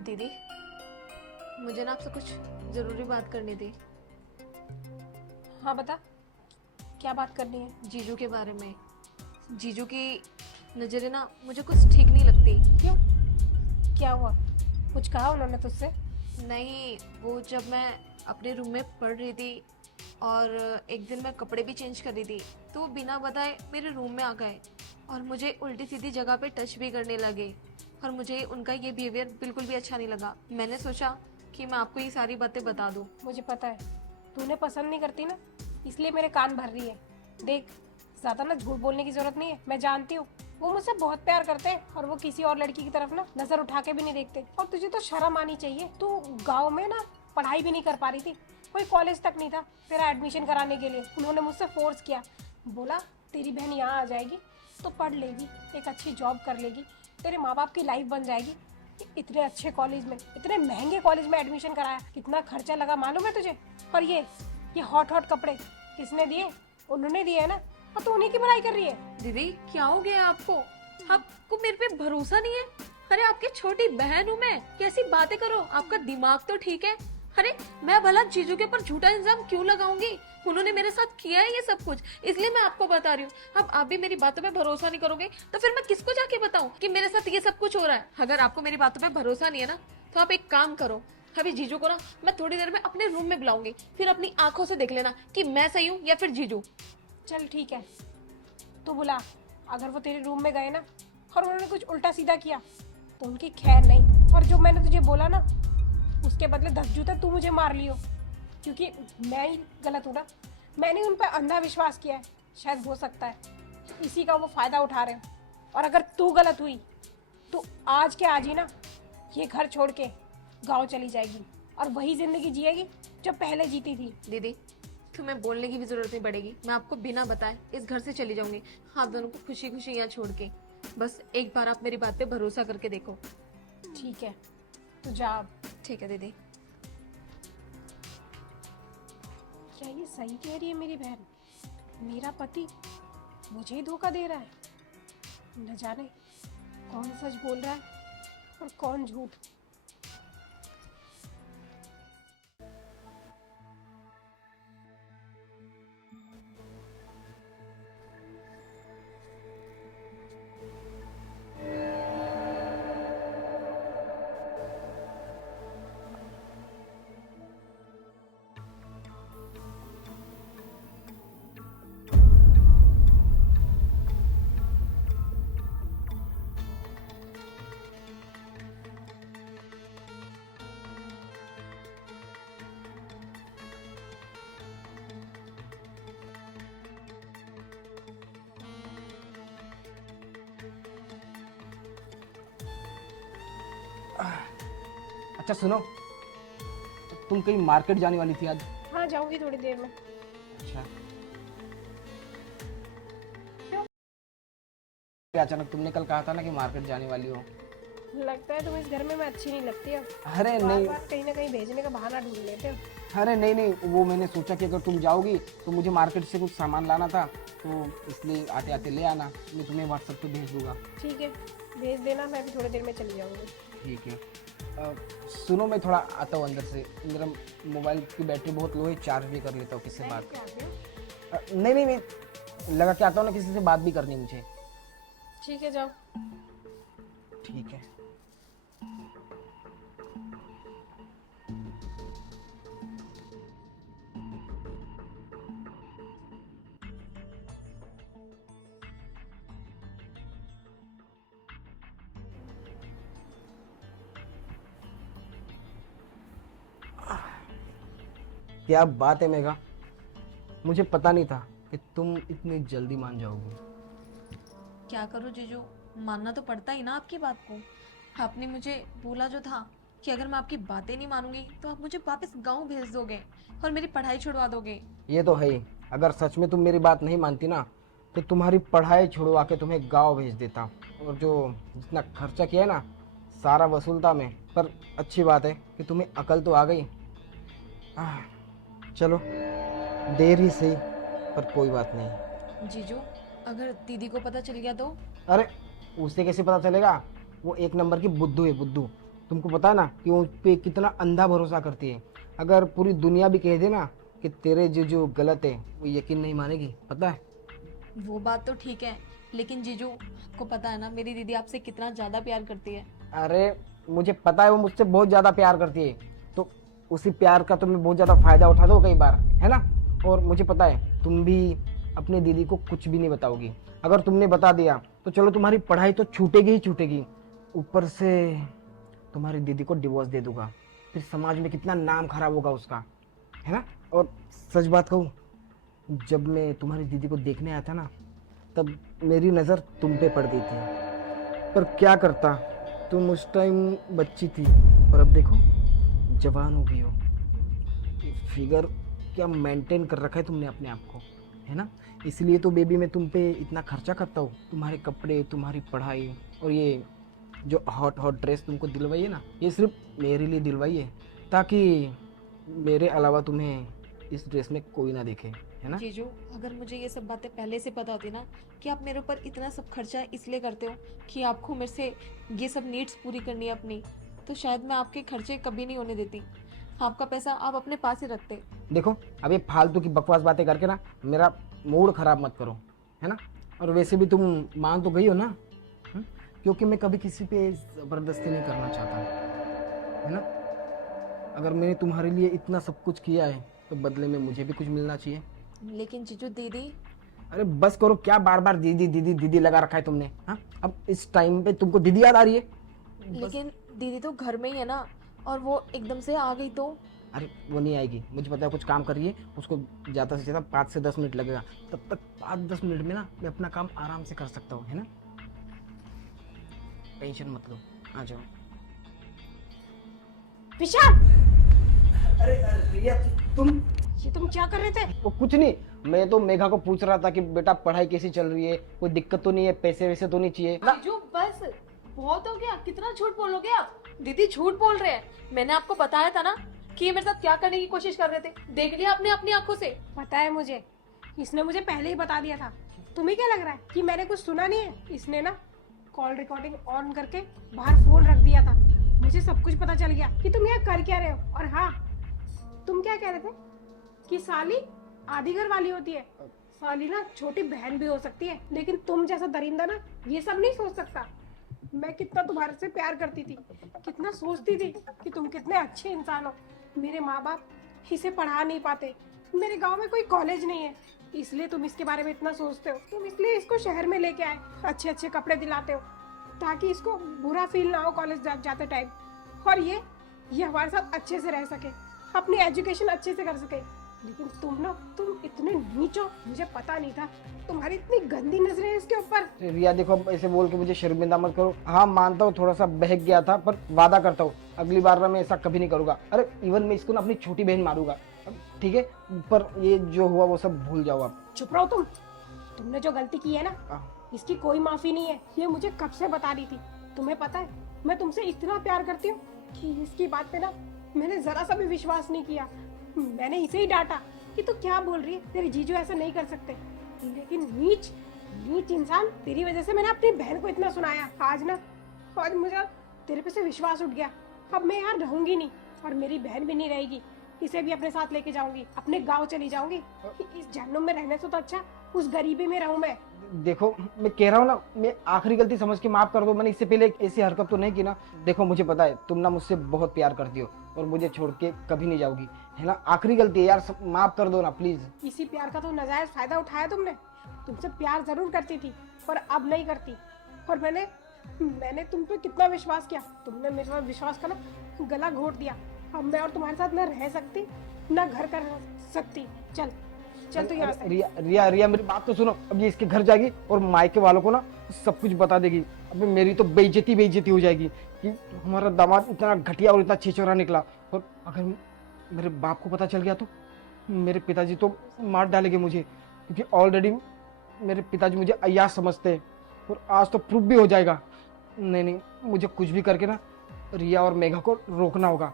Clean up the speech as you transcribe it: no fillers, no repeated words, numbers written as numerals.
दीदी, मुझे ना आपसे कुछ जरूरी बात करनी थी। हाँ बता, क्या बात करनी है? जीजू के बारे में। जीजू की नजरें ना मुझे कुछ ठीक नहीं लगती। क्यों? क्या हुआ? कुछ कहा उन्होंने तुझसे? नहीं, वो जब मैं अपने रूम में पढ़ रही थी और एक दिन मैं कपड़े भी चेंज कर रही थी, तो वो बिना बताए मेरे रूम में आ गए और मुझे उल्टी सीधी जगह पे टच भी करने लगे। और मुझे उनका ये बिहेवियर बिल्कुल भी अच्छा नहीं लगा। मैंने सोचा कि मैं आपको ये सारी बातें बता दूं। मुझे पता है तू उन्हें पसंद नहीं करती ना, इसलिए मेरे कान भर रही है। देख, ज्यादा ना झूठ बोलने की जरूरत नहीं है। मैं जानती हूँ वो मुझसे बहुत प्यार करते हैं और वो किसी और लड़की की तरफ ना नजर उठा के भी नहीं देखते। और तुझे तो शर्म आनी चाहिए, तू गाँव में ना पढ़ाई भी नहीं कर पा रही थी, कोई कॉलेज तक नहीं था तेरा एडमिशन कराने के लिए। उन्होंने मुझसे फोर्स किया, बोला तेरी बहन यहाँ आ जाएगी तो पढ़ लेगी, एक अच्छी जॉब कर लेगी, तेरे माँ बाप की लाइफ बन जाएगी। इतने अच्छे कॉलेज में, इतने महंगे कॉलेज में एडमिशन कराया, कितना खर्चा लगा मालूम है तुझे? और ये हॉट हॉट कपड़े किसने दिए? उन्होंने दिए है ना, और तू उन्हीं की बुराई कर रही है। दीदी, क्या हो गया आपको? आपको मेरे पे भरोसा नहीं है? अरे आपकी छोटी बहन हूँ मैं, कैसी बातें करो? आपका दिमाग तो ठीक है? अरे मैं भला जीजू के ऊपर झूठा इल्जाम क्यों लगाऊंगी? उन्होंने मेरे साथ किया है ये सब कुछ, इसलिए मैं आपको बता रही हूँ। अब आप भी मेरी बातों पे भरोसा नहीं करोगे तो फिर मैं किसको जाके बताऊं कि मेरे साथ ये सब कुछ हो रहा है? अगर आपको मेरी बातों पे भरोसा नहीं है ना, तो आप एक काम करो, अभी जीजू को ना मैं थोड़ी देर में अपने रूम में बुलाऊंगी, फिर अपनी आंखों से देख लेना कि मैं सही हूँ या फिर जीजू। चल ठीक है, तू बुला। अगर वो तेरे रूम में गए ना और उन्होंने कुछ उल्टा सीधा किया तो उनकी खैर नहीं। और जो मैंने तुझे बोला ना, उसके बदले 10 जूते तू मुझे मार लियो, क्योंकि मैं ही गलत हूँ ना। मैंने उन पर अंधा विश्वास किया है, शायद हो सकता है इसी का वो फायदा उठा रहे हो। और अगर तू गलत हुई तो आज के आज ही ना ये घर छोड़ के गाँव चली जाएगी और वही जिंदगी जिएगी जो पहले जीती थी। दीदी, तुम्हें बोलने की भी जरूरत नहीं पड़ेगी, मैं आपको बिना बताए इस घर से चली जाऊंगी, आप दोनों को खुशी खुशी यहाँ छोड़ के। बस एक बार आप मेरी बात पे भरोसा करके देखो। ठीक है, तू जा अब। ठीक है दीदी। क्या ये सही कह रही है मेरी बहन? मेरा पति मुझे ही धोखा दे रहा है। न जाने कौन सच बोल रहा है और कौन झूठ। अच्छा सुनो, तुम कहीं मार्केट जाने वाली थी आज? हाँ, जाऊंगी थोड़ी देर में। अच्छा। क्यों? अचानक तुमने कल कहा था ना कि मार्केट जाने वाली हो। लगता है तुम इस घर में मैं अच्छी नहीं लगती अब। अरे नहीं, बार कहीं ना कहीं भेजने का बहाना ढूंढ लेते हो। अरे नहीं नहीं, वो मैंने सोचा कि अगर तुम जाओगी तो मुझे मार्केट से कुछ सामान लाना था, तो इसलिए आते आते ले आना। मैं तुम्हें व्हाट्सएप पे भेज दूंगा। ठीक है, भेज देना, मैं भी थोड़ी देर में चली जाऊंगी। ठीक है। सुनो, मैं थोड़ा आता हूँ अंदर से, मेरा मोबाइल की बैटरी बहुत लो है, चार्ज भी कर लेता हूँ किसी से बात। नहीं नहीं, मैं लगा के आता हूँ ना, किसी से बात भी करनी है मुझे। ठीक है, जाओ। ठीक है। क्या बात है मेघा, मुझे पता नहीं था कि तुम इतनी जल्दी मान जाओगी। क्या करो जीजू, मानना तो पड़ता ही ना आपकी बात को। आपने मुझे बोला जो था कि अगर मैं आपकी बातें नहीं मानूंगी तो आप मुझे वापस गांव भेज दोगे और मेरी पढ़ाई छुड़वा दोगे। ये तो है ही, अगर सच में तुम मेरी बात नहीं मानती ना, तो तुम्हारी पढ़ाई छुड़वा के तुम्हें गांव भेज देता, और जो जितना खर्चा किया है ना, सारा वसूलता मैं। पर अच्छी बात है कि तुम्हें अकल तो आ गई। चलो, देर ही सही, पर कोई बात नहीं। जीजू, अगर दीदी को पता चल गया तो? अरे, उसे कैसे पता चलेगा? वो एक नंबर की बुद्धू है, बुद्धू। तुमको पता है ना कि उन पे कितना अंधा भरोसा करती है। अगर पूरी दुनिया भी कह दे ना कि तेरे जो गलत है, वो यकीन नहीं मानेगी, पता है। वो बात तो ठीक है, लेकिन जीजू आपको पता है ना मेरी दीदी आपसे कितना ज्यादा प्यार करती है। अरे मुझे पता है वो मुझसे बहुत ज्यादा प्यार करती है, तो उसी प्यार का तुम्हें बहुत ज्यादा फायदा उठा दो कई बार, है ना। और मुझे पता है तुम भी अपनी दीदी को कुछ भी नहीं बताओगी। अगर तुमने बता दिया तो चलो तुम्हारी पढ़ाई तो छूटेगी ही छूटेगी, ऊपर से तुम्हारी दीदी को डिवोर्स दे दूंगा, फिर समाज में कितना नाम खराब होगा उसका, है ना। और सच बात कहूँ, जब मैं तुम्हारी दीदी को देखने आया था ना, तब मेरी नज़र तुम पे पड़ गई थी। पर क्या करता, तुम उस टाइम बच्ची थी और अब देखो जवान हो गई हो। फिगर क्या मेंटेन कर रखा है तुमने अपने आप को, है ना। इसलिए तो बेबी मैं तुम पे इतना खर्चा करता हूँ, तुम्हारे कपड़े, तुम्हारी पढ़ाई, और ये जो हॉट हॉट ड्रेस तुमको दिलवाई है ना, ये सिर्फ मेरे लिए दिलवाई है, ताकि मेरे अलावा तुम्हें इस ड्रेस में कोई ना देखे, है ना। जीजू अगर मुझे ये सब बातें पहले से पता होती ना कि आप मेरे ऊपर इतना सब खर्चा इसलिए करते हो कि आपको मेरे से ये सब नीड्स पूरी करनी है अपनी, तो शायद मैं आपके खर्चे कभी नहीं होने देती। आपका पैसा आप अपने पास ही रखते। देखो अब ये फालतू की बकवास बातें करके ना मेरा मूड खराब मत करो, है ना। और वैसे भी तुम मान तो गई हो ना, क्योंकि मैं कभी किसी पे ज़बरदस्ती नहीं करना चाहता, है ना। अगर मैंने तुम्हारे लिए इतना सब कुछ किया है तो बदले में मुझे भी कुछ मिलना चाहिए। लेकिन जीजू दीदी। अरे बस करो, क्या बार बार दीदी दीदी दीदी लगा रखा है तुमने, हाँ। अब इस टाइम पे तुमको दीदी याद आ रही है। लेकिन दीदी तो घर में ही है ना, और वो एकदम से आ गई तो। अरे वो नहीं आएगी, मुझे पता है कुछ काम कर रही है, उसको ज़्यादा से ज़्यादा 5 से 10 मिनट लगेगा, तब तक 5-10 मिनट में ना मैं अपना काम आराम से कर सकता हूँ, है ना। टेंशन मत लो, आ जाओ। विशाल, अरे रिया तुम ये तुम क्या कर रहे थे? वो कुछ नहीं, मैं तो मेघा को पूछ रहा था कि बेटा पढ़ाई कैसी चल रही है, कोई दिक्कत तो नहीं है, पैसे वैसे तो नहीं चाहिए ना। जीजू बस बहुत हो गया, कितना झूठ बोलोगे आप। दीदी झूठ बोल रहे हैं, मैंने आपको बताया था ना कि ये मेरे साथ क्या करने की कोशिश कर रहे थे, देख लिया आपने अपनी आंखों से। पता है मुझे, इसने मुझे पहले ही बता दिया था। तुम्हें क्या लग रहा है कि मैंने कुछ सुना नहीं है? इसने ना कॉल रिकॉर्डिंग ऑन करके बाहर फोन रख दिया था। मुझे सब कुछ पता चल गया कि तुम यहाँ कर क्या रहे हो। और हाँ, तुम क्या कह रहे थे कि साली आधी घर वाली होती है। साली ना छोटी बहन भी हो सकती है, लेकिन तुम जैसा दरिंदा ना ये सब नहीं सोच सकता। मैं कितना तुम्हारे से प्यार करती थी, कितना सोचती थी कि तुम कितने अच्छे इंसान हो। मेरे माँ बाप इसे पढ़ा नहीं पाते, मेरे गांव में कोई कॉलेज नहीं है, इसलिए तुम इसके बारे में इतना सोचते हो। तुम इसलिए इसको शहर में लेके आए, अच्छे अच्छे कपड़े दिलाते हो ताकि इसको बुरा फील ना हो कॉलेज जाते टाइम, और ये हमारे साथ अच्छे से रह सके, अपनी एजुकेशन अच्छे से कर सके। लेकिन तुम इतने नीच हो, मुझे पता नहीं था तुम्हारी इतनी गंदी नजरें इसके ऊपर। रिया देखो, अब ऐसे बोल के मुझे शर्मिंदा मत करो। हाँ मानता हूँ थोड़ा सा बहक गया था, पर वादा करता हूँ अगली बार ना मैं ऐसा कभी नहीं करूंगा। अरे इवन मैं इसको ना अपनी छोटी बहन मारूंगा, ठीक है। पर ये जो हुआ वो सब भूल जाओ आप। चुप रहो तुमने जो गलती की है ना, इसकी कोई माफी नहीं है। ये मुझे कब से बता रही थी। तुम्हें पता है मैं तुमसे इतना प्यार करती हूँ कि इसकी बात पे ना मैंने जरा सा भी विश्वास नहीं किया। मैंने इसे ही डांटा कि तू क्या बोल रही है, तेरे जीजू ऐसा नहीं कर सकते। लेकिन नीच इंसान, तेरी वजह से मैंने अपनी बहन को इतना सुनाया। आज मुझे तेरे पे से विश्वास उठ गया। अब मैं यहाँ रहूंगी नहीं, और मेरी बहन भी नहीं रहेगी। इसे भी अपने साथ लेके जाऊंगी, अपने गांव चली जाऊंगी। इस जहन्नुम में रहने से तो अच्छा उस गरीबी में रहूं मैं। देखो मैं कह रहा हूँ ना, मैं आखिरी गलती समझ के माफ कर दो। मैंने इससे पहले ऐसी हरकत तो नहीं की ना। देखो मुझे पता है तुम ना मुझसे बहुत प्यार करती हो और मुझे छोड़ के कभी नहीं जाओगी, है ना। आखिरी गलती है यार, माफ कर दो ना प्लीज। इसी प्यार का तो नाजायज फायदा उठाया तुमने। तुमसे प्यार जरूर करती थी पर अब नहीं करती। और मैंने तुम पे कितना विश्वास किया, तुमने मेरे विश्वास का ना गला घोट दिया। अब मैं और तुम्हारे साथ ना रह सकती ना घर कर सकती। चल तो यहाँ से। रिया मेरी बात तो सुनो। अब ये इसके घर जाएगी और मायके वालों को ना सब कुछ बता देगी। अब मेरी तो बेइज्जती हो जाएगी कि हमारा दामाद इतना घटिया और इतना छिछोरा निकला। और अगर मेरे बाप को पता चल गया तो मेरे पिताजी तो मार डालेंगे मुझे, क्योंकि ऑलरेडी मेरे पिताजी मुझे अय्याश समझते हैं और आज तो प्रूफ भी हो जाएगा। नहीं मुझे कुछ भी करके ना रिया और मेघा को रोकना होगा।